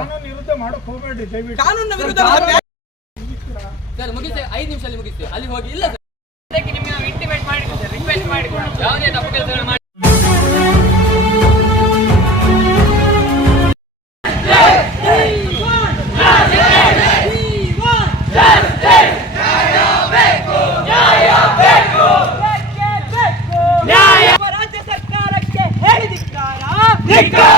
ಕಾನೂನು ವಿರುದ್ಧ ಮಾಡಕ್ ಹೋಗಬೇಡಿ ದಯವಿಟ್ಟು ಕಾನೂನಿನ ವಿರುದ್ಧ ಸರ್. ಸರ್ ಮುಗಿಸ್ತೇವೆ ಐದು ನಿಮಿಷದಲ್ಲಿ ಮುಗಿಸ್ತೇವೆ ಅಲ್ಲಿ ಹೋಗಿ ಇಲ್ಲ ಸರ್ ಅದಕ್ಕೆ ನಿಮಗೆ ನಾವು ಇಂಟಿಮೇಟ್ ಮಾಡಿ ರಿಕ್ವೆಸ್ಟ್ ಮಾಡಿ ಯಾವುದೇ ತಪ್ಪು ಕೆಲಸಗಳು ಮಾಡಿ ರಾಜ್ಯ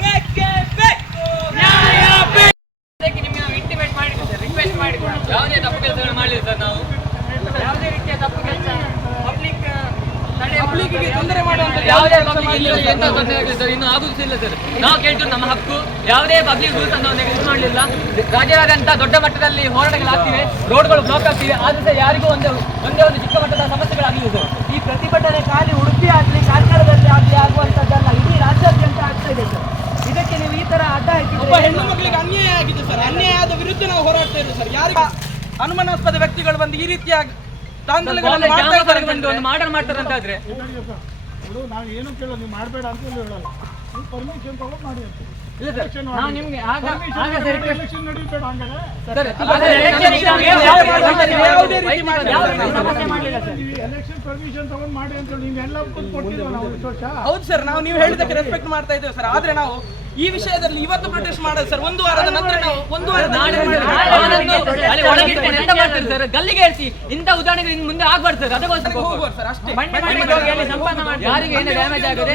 ಬೇಕೇ ಬೇಕು. ಅದಕ್ಕೆ ನಿಮಗೆ ನಾವು ಇಂಟಿಮೇಟ್ ಮಾಡಿ ರಿಕ್ವೆಸ್ಟ್ ಮಾಡಿ ಯಾವುದೇ ತಪ್ಪು ಕೆಲಸಗಳು ಮಾಡಲಿಲ್ಲ ಸರ್ ನಾವು ಯಾವುದೇ ರೀತಿಯ ತಪ್ಪು ಕೆಲಸ ಪಬ್ಲಿಕ್ ಪಬ್ಲಿಕ್ಕಿಗೆ ತೊಂದರೆ ಮಾಡುವಂತ ಯಾವುದೇ ಪಬ್ಲಿಕ್ ಇಲ್ಲಿ ಎಂತ ತೊಂದರೆ ಆಗಿಲ್ಲ ಸರ್ ಇನ್ನು ಆಗುದಿಲ್ಲ ಸರ್ ನಾವು ಕೇಳ್ತೀವಿ ನಮ್ಮ ಹಕ್ಕು. ಯಾವುದೇ ಪಬ್ಲಿಕ್ ರೂಲ್ಸ್ ಅನ್ನು ಇದು ಮಾಡಲಿಲ್ಲ. ರಾಜ್ಯದಾದ್ಯಂತ ದೊಡ್ಡ ಮಟ್ಟದಲ್ಲಿ ಹೋರಾಟಗಳಾಗ್ತಿವೆ ರೋಡ್ಗಳು ಬ್ಲಾಕ್ ಆಗ್ತಿವೆ ಆದ್ರೂ ಸಹ ಯಾರಿಗೂ ಒಂದು ಒಂದೇ ಒಂದು ಚಿಕ್ಕ ಮಟ್ಟದ ಸಮಸ್ಯೆಗಳಾಗಿ ಸರ್ ಈ ಪ್ರತಿಭಟನೆ ಖಾಲಿ ಉಡುಪಿ ಆಗಲಿ ಕಾರ್ಕಳದಲ್ಲಿ ಆಗಲಿ ಆಗುವಂತದ್ದಲ್ಲ ಇಡೀ ರಾಜ್ಯಾದ್ಯಂತ ಆಗ್ತಾ ಇದೆ ಸರ್. ಇದಕ್ಕೆ ನೀವು ಈ ತರ ಅಡ್ಡ ಒಬ್ಬ ಹಾಕಿದ್ರೆ ಹೆಣ್ಣು ಮಕ್ಕಳಿಗೆ ಅನ್ಯಾಯ ಆಗಿದೆ ಸರ್. ಅನ್ಯಾಯದ ವಿರುದ್ಧ ನಾವು ಹೋರಾಡ್ತಾ ಇದ್ದೀವಿ ಸರ್. ಯಾರಿಗ ಅನುಮಾನಾಸ್ಪದ ವ್ಯಕ್ತಿಗಳು ಬಂದು ಈ ರೀತಿಯಾಗಿ ದಾಂಧಲೆಗಳನ್ನು ಮಾಡ್ತಾರೆ ಅಂತ ಆದ್ರೆ. ನಾವು ಏನು ಕೇಳೋದು ನೀವು ಮಾಡಬೇಡ ಅಂತ ಹೇಳಲ್ಲ ಪರ್ಮಿಷನ್ ತಗೊಂಡು ಮಾಡಿ ಅಂತ ಇಲ್ಲ ಸರ್ ನಾವು ನಿಮ್ಗೆ ಆಗ ಆಗ ಸರ್ ಎಲೆಕ್ಷನ್ ಹಂಗಾರೆ ಸರ್, ನಾವು ನೀವು ಎಲೆಕ್ಷನ್ ಪರ್ಮಿಷನ್ ತಗೊಂಡು ಮಾಡಿ ಅಂತ ಹೇಳಿ ಎಲ್ಲ ಕೊಟ್ಟಿದ್ದೀವಿ ನಾವು? ಹೌದು ಸರ್ ನಾವು ನೀವು ಹೇಳಿದ್ದಕ್ಕೆ ರೆಸ್ಪೆಕ್ಟ್ ಮಾಡ್ತಾ ಇದ್ದೇವೆ ಸರ್. ಆದ್ರೆ ನಾವು ಈ ವಿಷಯದಲ್ಲಿ ಇವತ್ತು ಪ್ರೊಟೆಸ್ಟ್ ಮಾಡೋದು ಸರ್ ಒಂದು ವಾರದ ನಂತರ ನಾವು ಒಂದು ವಾರದ ಒಳಗಿಟ್ಕೊಂಡು ಸರ್ ಗಲ್ಲಿಗೆ ಹೇಳ್ತಿ. ಇಂಥ ಉದಾಹರಣೆಗಳು ಇನ್ನು ಮುಂದೆ ಆಗ್ಬಾರ್ದು ಸರ್ ಅದಕ್ಕೋಸ್ಕರ ಹೋಗುವ ಸರ್ ಅಷ್ಟೇ. ಯಾರಿಗೆ ಏನು ಡ್ಯಾಮೇಜ್ ಆಗಿದೆ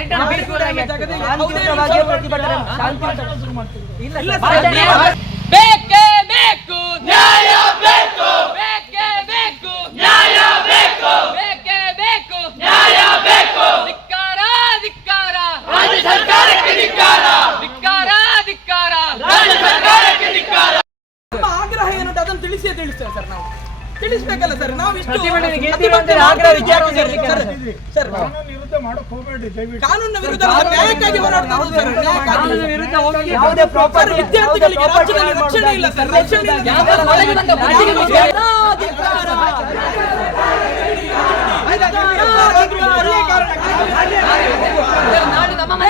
ಆಗಿ ಜಾಗದಲ್ಲಿ ಶಾಂತಿಯುತವಾಗಿ ಯಾವುದೇ ಪ್ರತಿಭಟನೆ ಮಾತಾಡೋದು ಶುರು ಮಾಡ್ತೀವಿ ಇಲ್ಲ ಸರ್ ಬೇಕೇ ಬೇಕು ನ್ಯಾಯ ಬೇಕು ಬೇಕೇ ಬೇಕು ನ್ಯಾಯ ಬೇಕು ಬೇಕೇ ಬೇಕು ನ್ಯಾಯ ಬೇಕು ಧಿಕ್ಕಾರ ಧಿಕ್ಕಾರ ರಾಜ್ಯ ಸರ್ಕಾರಕ್ಕೆ ಧಿಕ್ಕಾರ ಧಿಕ್ಕಾರ ಧಿಕ್ಕಾರ ರಾಜ್ಯ ಸರ್ಕಾರಕ್ಕೆ ಧಿಕ್ಕಾರ ನಮ್ಮ ಆಗ್ರಹ ಏನುಂಟು ತಿಳಿಸ್ತೇವೆ ಸರ್ ನಾವು ತಿಳಿಸ್ಬೇಕಲ್ಲ ಸರ್ ನಾವು ಇಷ್ಟು ಪ್ರತಿಭಟನೆಗೆ ಅತಿ ಆಗ್ರಹ ಸರ್. ಸರ್ ಕಾನೂನು ವಿರುದ್ಧ ಮಾಡೋಕೆ ಹೋಗಬೇಡಿ ದಯವಿಟ್ಟು ಕಾನೂನಿನ ವಿರುದ್ಧ ನ್ಯಾಯಕ್ಕಾಗಿ ಹೋರಾಡ್ತಾ ಸರ್ ನ್ಯಾಯಕ್ಕಾಗಿ ವಿರುದ್ಧ ಹೋಗಿ ಯಾವುದೇ ಸರ್ ಪ್ರಾಪರ್ಟಿ ವಿದ್ಯಾರ್ಥಿಗಳಿಗೆ ರಾಜ್ಯದಲ್ಲಿ ರಕ್ಷಣೆ ಇಲ್ಲ ಸರ್ ರಕ್ಷಣೆ ಇಲ್ಲ ಯಾವ ಒಳಗೆ ಬಂದ ನಾಳೆ ನಮ್ಮ ಮನೆ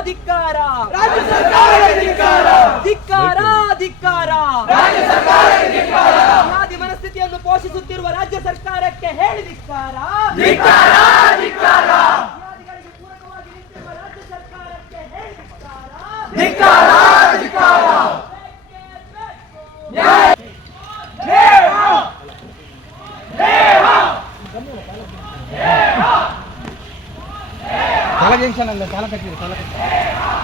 ಧಿಕ್ಕಾರ. ಧಿಕ್ಕಾರ ರಾಜ್ಯ ಧಿಕ್ಕಾರ ವ್ಯಾಧಿ ಮನಸ್ಥಿತಿಯನ್ನು ಪೋಷಿಸುತ್ತಿರುವ ರಾಜ್ಯ ಸರ್ಕಾರಕ್ಕೆ ಹೇಳಿ ಧಿಕ್ಕಾರ. தலை ஜங்ஷன் அந்த தலை கட்டிடு தலை கட்டி.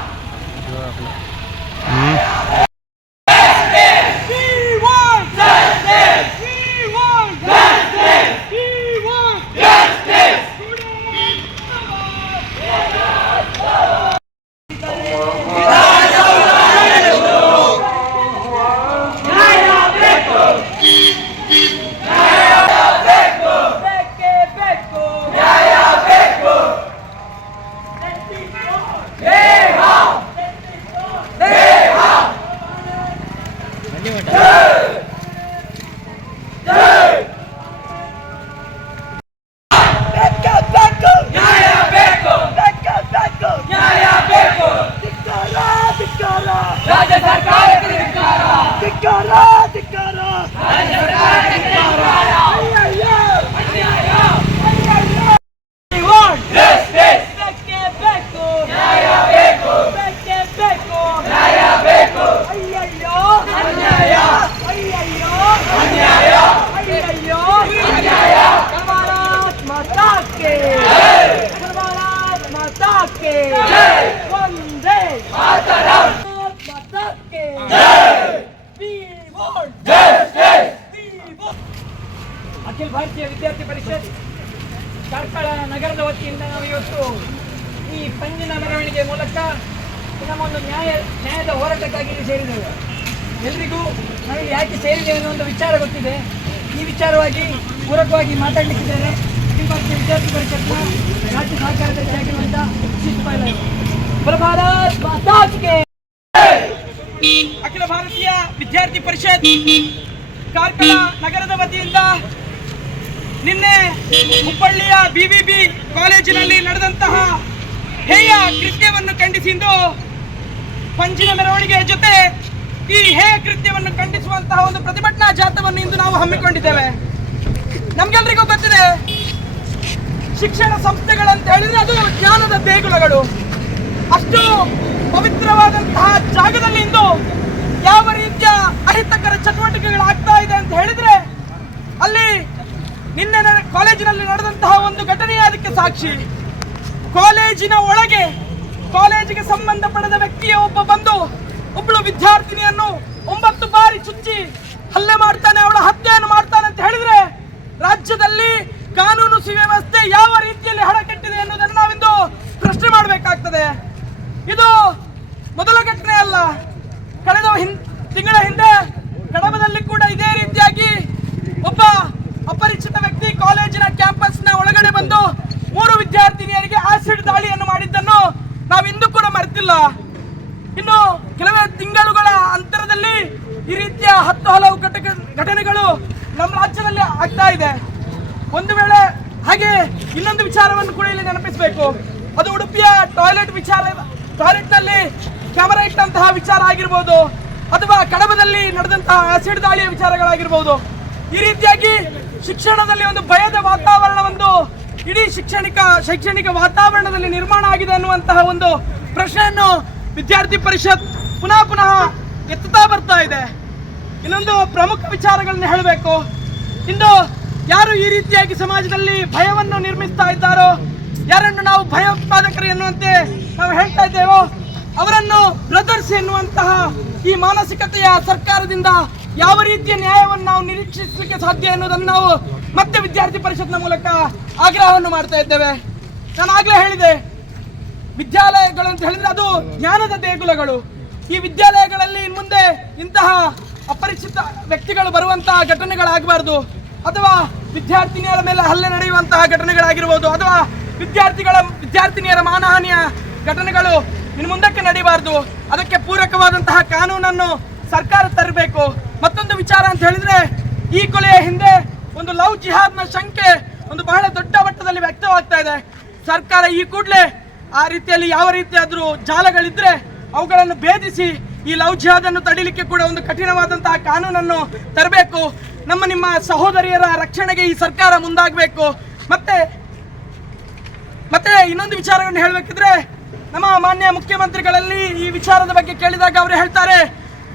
ಅಖಿಲ ಭಾರತೀಯ ವಿದ್ಯಾರ್ಥಿ ಪರಿಷತ್ ಕಾರ್ಕಳ ನಗರದ ವತಿಯಿಂದ ನಾವು ಇವತ್ತು ಈ ಪಂಜಿನ ಮೆರವಣಿಗೆ ಮೂಲಕ ನಮ್ಮೊಂದು ನ್ಯಾಯ, ನ್ಯಾಯದ ಹೋರಾಟಕ್ಕಾಗಿ ಸೇರಿದ್ದೇವೆ. ಎಲ್ರಿಗೂ ನಾವಿಲ್ಲಿ ಯಾಕೆ ಸೇರಿದ್ದೇವೆ ಅನ್ನೋ ಒಂದು ವಿಚಾರ ಗೊತ್ತಿದೆ. ಈ ವಿಚಾರವಾಗಿ ಪೂರಕವಾಗಿ ಮಾತಾಡಲಿಕ್ಕಿದ್ದೇನೆ ಅಖಿಲ ಭಾರತೀಯ ವಿದ್ಯಾರ್ಥಿ ಪರಿಷತ್ನ ರಾಜ್ಯ ಸಹಕಾರ ಆಗಿರುವಂತಹ ಶಿಲ್ಪ ಶಿಶುಪಾಲ ಅಖಿಲ ಭಾರತೀಯ ವಿದ್ಯಾರ್ಥಿ ಪರಿಷತ್ ಕಾರ್ಕಳ ನಗರದ ವತಿಯಿಂದ ನಿನ್ನೆ ಹುಬ್ಬಳ್ಳಿಯ ಬಿಬಿಬಿ ಕಾಲೇಜಿನಲ್ಲಿ ನಡೆದಂತಹ ಹೇಯ ಕೃತ್ಯವನ್ನು ಖಂಡಿಸಿದ್ದು ಪಂಚಿನ ಮೆರವಣಿಗೆಯ ಜೊತೆ ಈ ಹೇಯ ಕೃತ್ಯವನ್ನು ಖಂಡಿಸುವಂತಹ ಒಂದು ಪ್ರತಿಭಟನಾ ಜಾಥವನ್ನು ಇಂದು ನಾವು ಹಮ್ಮಿಕೊಂಡಿದ್ದೇವೆ. ನಮ್ಗೆಲ್ರಿಗೂ ಗೊತ್ತಿದೆ, ಶಿಕ್ಷಣ ಸಂಸ್ಥೆಗಳಂತ ಹೇಳಿದ್ರೆ ಅದು ಜ್ಞಾನದ ದೇಗುಲಗಳು. ಅಷ್ಟು ಪವಿತ್ರವಾದಂತಹ ಜಾಗದಲ್ಲಿ ಇಂದು ಯಾವ ರೀತಿಯ ಅಹಿತಕರ ಚಟುವಟಿಕೆಗಳಾಗ್ತಾ ಇದೆ ಅಂತ ಹೇಳಿದ್ರೆ ಅಲ್ಲಿ ನಿನ್ನೆ ಕಾಲೇಜಿನಲ್ಲಿ ನಡೆದಂತಹ ಒಂದು ಘಟನೆ ಅದಕ್ಕೆ ಸಾಕ್ಷಿ. ಕಾಲೇಜಿನ ಒಳಗೆ ಕಾಲೇಜಿಗೆ ಸಂಬಂಧಪಡದ ವ್ಯಕ್ತಿಯ ಒಬ್ಬ ಬಂದು ಒಬ್ಬಳು ವಿದ್ಯಾರ್ಥಿನಿಯನ್ನು ಒಂಬತ್ತು ಬಾರಿ ಚುಚ್ಚಿ ಹಲ್ಲೆ ಮಾಡ್ತಾನೆ, ಅವಳ ಹತ್ಯೆಯನ್ನು ಮಾಡ್ತಾನೆ ಅಂತ ಹೇಳಿದ್ರೆ ರಾಜ್ಯದಲ್ಲಿ ಕಾನೂನು ಸುವ್ಯವಸ್ಥೆ ಯಾವ ರೀತಿಯಲ್ಲಿ ಹಡಕೆಟ್ಟಿದೆ ಎನ್ನುವುದನ್ನು ನಾವಿಂದು ಪ್ರಶ್ನೆ ಮಾಡಬೇಕಾಗ್ತದೆ. ಇದು ಮೊದಲ ಘಟನೆ ಅಲ್ಲ. ಕಳೆದ ತಿಂಗಳ ಹಿಂದೆ ಕಡಬದಲ್ಲಿ ಕೂಡ ಇದೇ ರೀತಿಯಾಗಿ ಒಬ್ಬ ಅಪರಿಚಿತ ವ್ಯಕ್ತಿ ಕಾಲೇಜಿನ ಕ್ಯಾಂಪಸ್ನ ಒಳಗಡೆ ಬಂದು ಮೂರು ವಿದ್ಯಾರ್ಥಿನಿಯರಿಗೆ ಆಸಿಡ್ ದಾಳಿಯನ್ನು ಮಾಡಿದ್ದನ್ನು ನಾವಿಂದು ಕೂಡ ಮರೆತಿಲ್ಲ ಇನ್ನು ಕೆಲವೇ ತಿಂಗಳುಗಳ ಅಂತರದಲ್ಲಿ ಈ ರೀತಿಯ ಹತ್ತು ಹಲವು ಘಟಕ ಘಟನೆಗಳು ನಮ್ಮ ರಾಜ್ಯದಲ್ಲಿ ಆಗ್ತಾ ಇದೆ ಒಂದು ವೇಳೆ ಹಾಗೆ ಇನ್ನೊಂದು ವಿಚಾರವನ್ನು ಕೂಡ ಇಲ್ಲಿ ನೆನಪಿಸಬೇಕು ಅದು ಉಡುಪಿಯ ಟಾಯ್ಲೆಟ್ ವಿಚಾರ ಟಾಯ್ಲೆಟ್ನಲ್ಲಿ ಕ್ಯಾಮರಾ ಇಟ್ಟಂತಹ ವಿಚಾರ ಆಗಿರ್ಬೋದು ಅಥವಾ ಕಡಬದಲ್ಲಿ ನಡೆದಂತಹ ಆಸಿಡ್ ದಾಳಿಯ ವಿಚಾರಗಳಾಗಿರ್ಬೋದು, ಈ ರೀತಿಯಾಗಿ ಶಿಕ್ಷಣದಲ್ಲಿ ಒಂದು ಭಯದ ವಾತಾವರಣ ಒಂದು ಇಡೀ ಶೈಕ್ಷಣಿಕ ಶೈಕ್ಷಣಿಕ ವಾತಾವರಣದಲ್ಲಿ ನಿರ್ಮಾಣ ಆಗಿದೆ ಅನ್ನುವಂತಹ ಒಂದು ಪ್ರಶ್ನೆಯನ್ನು ವಿದ್ಯಾರ್ಥಿ ಪರಿಷತ್ ಪುನಃ ಪುನಃ ಎತ್ತುತ್ತಾ ಬರ್ತಾ ಇದೆ. ಇನ್ನೊಂದು ಪ್ರಮುಖ ವಿಚಾರಗಳನ್ನು ಹೇಳಬೇಕು. ಇಂದು ಯಾರು ಈ ರೀತಿಯಾಗಿ ಸಮಾಜದಲ್ಲಿ ಭಯವನ್ನು ನಿರ್ಮಿಸ್ತಾ ಇದ್ದಾರೋ ಯಾರನ್ನು ನಾವು ಭಯೋತ್ಪಾದಕರು ಎನ್ನುವಂತೆ ನಾವು ಹೇಳ್ತಾ ಇದ್ದೇವೋ, ಅವರನ್ನು ಬ್ರದರ್ಸ್ ಎನ್ನುವಂತಹ ಈ ಮಾನಸಿಕತೆಯ ಸರ್ಕಾರದಿಂದ ಯಾವ ರೀತಿಯ ನ್ಯಾಯವನ್ನು ನಾವು ನಿರೀಕ್ಷಿಸಲಿಕ್ಕೆ ಸಾಧ್ಯ ಎನ್ನುವುದನ್ನು ನಾವು ಮತ್ತೆ ವಿದ್ಯಾರ್ಥಿ ಪರಿಷತ್ನ ಮೂಲಕ ಆಗ್ರಹವನ್ನು ಮಾಡ್ತಾ ಇದ್ದೇವೆ. ನಾನು ಆಗ್ಲೇ ಹೇಳಿದೆ, ವಿದ್ಯಾಲಯಗಳು ಅಂತ ಹೇಳಿದ್ರೆ ಅದು ಜ್ಞಾನದ ದೇಗುಲಗಳು. ಈ ವಿದ್ಯಾಲಯಗಳಲ್ಲಿ ಇನ್ ಮುಂದೆ ಇಂತಹ ಅಪರಿಚಿತ ವ್ಯಕ್ತಿಗಳು ಬರುವಂತಹ ಘಟನೆಗಳಾಗಬಾರ್ದು. ಅಥವಾ ವಿದ್ಯಾರ್ಥಿನಿಯರ ಮೇಲೆ ಹಲ್ಲೆ ನಡೆಯುವಂತಹ ಘಟನೆಗಳಾಗಿರ್ಬೋದು, ಅಥವಾ ವಿದ್ಯಾರ್ಥಿಗಳ ವಿದ್ಯಾರ್ಥಿನಿಯರ ಮಾನಹಾನಿಯ ಘಟನೆಗಳು ಇನ್ನು ಮುಂದಕ್ಕೆ ನಡೀಬಾರ್ದು. ಅದಕ್ಕೆ ಪೂರಕವಾದಂತಹ ಕಾನೂನನ್ನು ಸರ್ಕಾರ ತರಬೇಕು. ಮತ್ತೊಂದು ವಿಚಾರ ಅಂತ ಹೇಳಿದ್ರೆ, ಈ ಕೊಲೆಯ ಹಿಂದೆ ಒಂದು ಲವ್ ಜಿಹಾದ್ನ ಶಂಕೆ ಒಂದು ಬಹಳ ದೊಡ್ಡ ಮಟ್ಟದಲ್ಲಿ ವ್ಯಕ್ತವಾಗ್ತಾ ಇದೆ. ಸರ್ಕಾರ ಈ ಕೂಡಲೇ ಆ ರೀತಿಯಲ್ಲಿ ಯಾವ ರೀತಿಯಾದರೂ ಜಾಲಗಳಿದ್ರೆ ಅವುಗಳನ್ನು ಭೇದಿಸಿ ಈ ಲವ್ ಜಿಹಾದ್ ಅನ್ನು ತಡಿಲಿಕ್ಕೆ ಕೂಡ ಒಂದು ಕಠಿಣವಾದಂತಹ ಕಾನೂನನ್ನು ತರಬೇಕು. ನಮ್ಮ ನಿಮ್ಮ ಸಹೋದರಿಯರ ರಕ್ಷಣೆಗೆ ಈ ಸರ್ಕಾರ ಮುಂದಾಗಬೇಕು. ಮತ್ತೆ ಮತ್ತೆ ಇನ್ನೊಂದು ವಿಚಾರವನ್ನು ಹೇಳಬೇಕಿದ್ರೆ ನಮ್ಮ ಮಾನ್ಯ ಮುಖ್ಯಮಂತ್ರಿಗಳಲ್ಲಿ ಈ ವಿಚಾರದ ಬಗ್ಗೆ ಕೇಳಿದಾಗ ಅವರು ಹೇಳ್ತಾರೆ,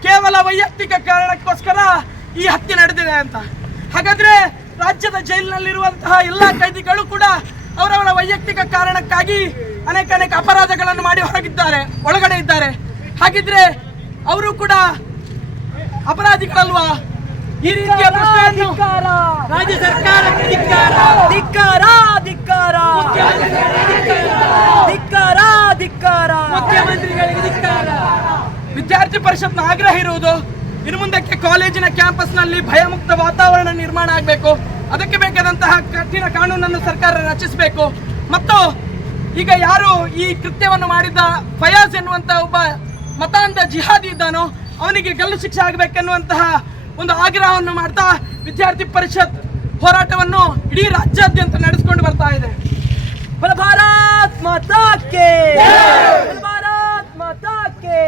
ಕೇವಲ ವೈಯಕ್ತಿಕ ಕಾರಣಕ್ಕೋಸ್ಕರ ಈ ಹತ್ಯೆ ನಡೆದಿದೆ ಅಂತ. ಹಾಗಾದ್ರೆ ರಾಜ್ಯದ ಜೈಲಿನಲ್ಲಿರುವಂತಹ ಎಲ್ಲ ಕೈದಿಗಳು ಕೂಡ ಅವರವರ ವೈಯಕ್ತಿಕ ಕಾರಣಕ್ಕಾಗಿ ಅನೇಕ ಅನೇಕ ಅಪರಾಧಗಳನ್ನು ಮಾಡಿ ಹೊರಗಿದ್ದಾರೆ, ಒಳಗಡೆ ಇದ್ದಾರೆ. ಹಾಗಿದ್ರೆ ಅವರು ಕೂಡ ಅಪರಾಧಿಗಳಲ್ವಾ? ಈ ರೀತಿಯ ರಾಜ್ಯ ಸರ್ಕಾರ ಧಿಕ್ಕಾರ. ಧಿಕ್ಕಾರ ಧಿಕ್ಕಾರ. ಧಿಕ್ಕಾರ ಮುಖ್ಯಮಂತ್ರಿಗಳಿಗೆ ಧಿಕ್ಕಾರ. ವಿದ್ಯಾರ್ಥಿ ಪರಿಷತ್ನ ಆಗ್ರಹ ಇರುವುದು ಇನ್ನು ಮುಂದಕ್ಕೆ ಕಾಲೇಜಿನ ಕ್ಯಾಂಪಸ್ನಲ್ಲಿ ಭಯಮುಕ್ತ ವಾತಾವರಣ ನಿರ್ಮಾಣ ಆಗಬೇಕು. ಅದಕ್ಕೆ ಬೇಕಾದಂತಹ ಕಠಿಣ ಕಾನೂನನ್ನು ಸರ್ಕಾರ ರಚಿಸಬೇಕು. ಮತ್ತು ಈಗ ಯಾರು ಈ ಕೃತ್ಯವನ್ನು ಮಾಡಿದ ಫಯಾಜ್ ಎನ್ನುವಂತಹ ಒಬ್ಬ ಮತಾಂಧ ಜಿಹಾದಿ ಇದ್ದಾನೋ ಅವನಿಗೆ ಗಲ್ಲು ಶಿಕ್ಷೆ ಆಗಬೇಕೆನ್ನುವಂತಹ ಒಂದು ಆಗ್ರಹವನ್ನು ಮಾಡ್ತಾ ವಿದ್ಯಾರ್ಥಿ ಪರಿಷತ್ ಹೋರಾಟವನ್ನು ಇಡೀ ರಾಜ್ಯಾದ್ಯಂತ ನಡೆಸಿಕೊಂಡು ಬರ್ತಾ ಇದೆ. ಭಾರತ್ ಮಾತಾ ಕೆ Bharat Mata K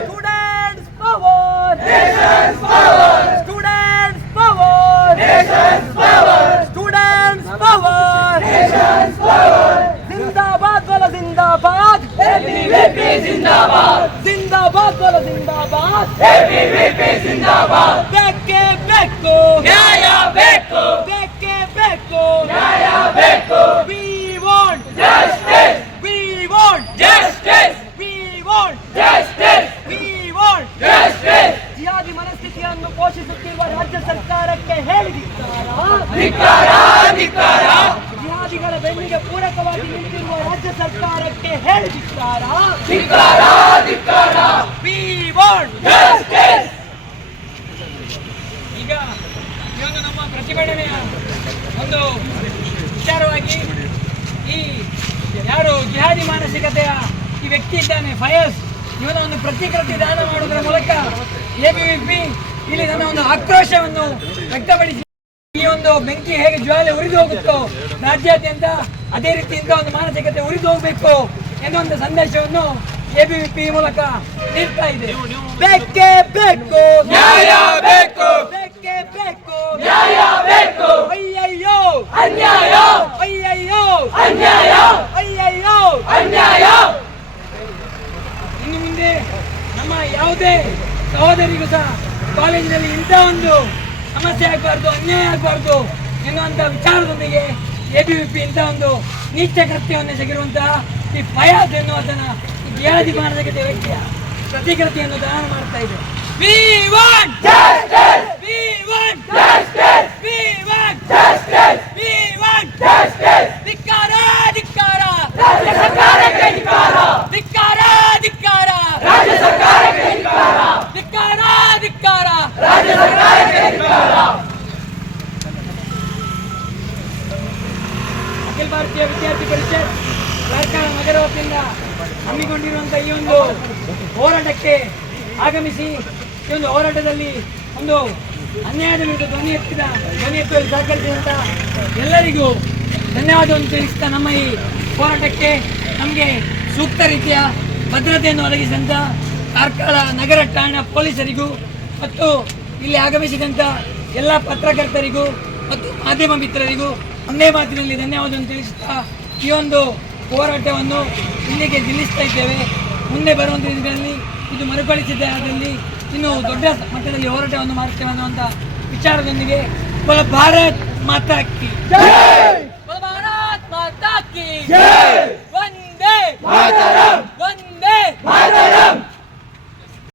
students power! Students power! Students power! ಜಿಂದಾಬಾದ್ ವಲ ಜಿಂದಾಬಾದ್! ಜಿಂದಾಬಾದ್! जिंदाबाद बोलो जिंदाबाद जिंदाबाद बोलो जिंदाबाद बेके बेको न्याय बेको बेके बेको न्याय Beko we want justice we want justice we want justice we want justice jihadi ಮನಸ್ಥಿತಿಯನ್ನು ಪೋಷಿಸುತ್ತಿರುವ ರಾಜ್ಯ ಸರ್ಕಾರಕ್ಕೆ ಹೇಳಿದಿದ್ದಾರ ಜಿಹಾದಿಗಳ ಬೆನ್ನಿಗೆ ಪೂರಕವಾಗಿ ನಿಂತಿರುವ ರಾಜ್ಯ ಸರ್ಕಾರಕ್ಕೆ ಹೇಳಿದಿದ್ದಾರ We want ಈಗ ಒಂದು ನಮ್ಮ ಪ್ರತಿಭಟನೆಯ ಒಂದು ವಿಚಾರವಾಗಿ ಈ ಯಾರು ಜಿಹಾದಿ ಮಾನಸಿಕತೆಯ ಈ ವ್ಯಕ್ತಿ ಇದ್ದಾನೆ ಫಯಸ್ ಇವನ ಒಂದು ಪ್ರತಿಕೃತಿ ದಾನ ಮಾಡುವುದರ ಮೂಲಕ ಎ ಬಿ ಇಲ್ಲಿ ನನ್ನ ಒಂದು ಆಕ್ರೋಶವನ್ನು ವ್ಯಕ್ತಪಡಿಸಿ ಈ ಒಂದು ಬೆಂಕಿ ಹೇಗೆ ಜ್ವಾಲೆ ಉರಿದು ಹೋಗುತ್ತೋ, ರಾಜ್ಯಾದ್ಯಂತ ಅದೇ ರೀತಿಯಿಂದ ಒಂದು ಮಾನಸಿಕತೆ ಉರಿದು ಹೋಗಬೇಕು ಎನ್ನುವ ಒಂದು ಸಂದೇಶವನ್ನು ಎಬಿವಿಪಿ ಮೂಲಕ ನೀಡ್ತಾ ಇದೆ. ಬೇಕೇ ಬೇಕು ನ್ಯಾಯ ಬೇಕು ಬೇಕೇ ಬೇಕು ನ್ಯಾಯ ಬೇಕು ಅಯ್ಯಯ್ಯೋ. ಅನ್ಯಾಯ. ಅಯ್ಯಯ್ಯೋ. ಅನ್ಯಾಯ. ಅಯ್ಯಯ್ಯೋ. ಅನ್ಯಾಯ. ಇನ್ನು ಮುಂದೆ ನಮ್ಮ ಯಾವುದೇ ಸಹೋದರಿಗೂ ಸಹ ಕಾಲೇಜಿನಲ್ಲಿ ಇಂಥ ಒಂದು ಸಮಸ್ಯೆ ಆಗಬಾರ್ದು ಅನ್ಯಾಯ ಆಗಬಾರ್ದು ಎನ್ನುವಂಥ ವಿಚಾರದೊಂದಿಗೆ ಎ ಬಿ ವಿ ಪಿ ಇಂಥ ಒಂದು ನೀಚ ಕೃತ್ಯವನ್ನು ಎಸಗಿರುವಂತಹ ಈ ಫಯಾಜ್ ಎನ್ನುವುದನ್ನ ಜಿಯಾದಿ ಮಾನಸಿಕತೆ ವ್ಯಕ್ತಿಯ ಪ್ರತಿಕೃತಿಯನ್ನು ದಾನ ಮಾಡ್ತಾ ಇದೆ We want justice! We want justice! We want justice! We want justice! ಧಿಕ್ಕಾರ ಧಿಕ್ಕಾರ ರಾಜ್ಯ ಸರ್ಕಾರಕ್ಕೆ ಧಿಕ್ಕಾರ ಧಿಕ್ಕಾರ ಧಿಕ್ಕಾರ ರಾಜ್ಯ ಸರ್ಕಾರಕ್ಕೆ ಧಿಕ್ಕಾರ ಧಿಕ್ಕಾರ ಧಿಕ್ಕಾರ ರಾಜ್ಯ ಸರ್ಕಾರಕ್ಕೆ ಧಿಕ್ಕಾರ ಅಖಿಲ ಭಾರತೀಯ ವಿದ್ಯಾರ್ಥಿ ಪರಿಷತ್ ಕಾರ್ಕಳ ನಗರ ವತಿಯಿಂದ ಹಮ್ಮಿಕೊಂಡಿರುವಂತಹ ಈ ಒಂದು ಹೋರಾಟಕ್ಕೆ ಆಗಮಿಸಿ ಈ ಒಂದು ಹೋರಾಟದಲ್ಲಿ ಒಂದು ಅನ್ಯಾಯದ ವಿರುದ್ಧ ಧ್ವನಿ ಎತ್ತಿದ, ಧ್ವನಿ ಎತ್ತಲು ಸಹಕರಿಸಿದಂತ ಎಲ್ಲರಿಗೂ ಧನ್ಯವಾದವನ್ನು ತಿಳಿಸಿದ ನಮ್ಮ ಈ ಹೋರಾಟಕ್ಕೆ ನಮಗೆ ಸೂಕ್ತ ರೀತಿಯ ಭದ್ರತೆಯನ್ನು ಒದಗಿಸಿದಂಥ ಕಾರ್ಕಳ ನಗರ ಠಾಣಾ ಪೊಲೀಸರಿಗೂ ಮತ್ತು ಇಲ್ಲಿ ಆಗಮಿಸಿದಂತ ಎಲ್ಲ ಪತ್ರಕರ್ತರಿಗೂ ಮತ್ತು ಮಾಧ್ಯಮ ಮಿತ್ರರಿಗೂ ಒಂದೇ ಮಾತಿನಲ್ಲಿ ಧನ್ಯವಾದವನ್ನು ತಿಳಿಸುತ್ತಾ ಈ ಒಂದು ಹೋರಾಟವನ್ನು ಇಲ್ಲಿಗೆ ನಿಲ್ಲಿಸ್ತಾ ಇದ್ದೇವೆ. ಮುಂದೆ ಬರುವಂಥ ದಿನಗಳಲ್ಲಿ ಇದು ಮರುಕಳಿಸಿದೆ ಆದಲ್ಲಿ ಇನ್ನು ದೊಡ್ಡ ಮಟ್ಟದಲ್ಲಿ ಹೋರಾಟವನ್ನು ಮಾಡುತ್ತೇವೆ ಅನ್ನುವಂಥ ವಿಚಾರದೊಂದಿಗೆ ಬಲ ಭಾರತ್ ಮಾತಾ ಕಿ ಭಾರತ್ ಮಾತಾ ಕಿ ವಂದೇ ವಂದೇ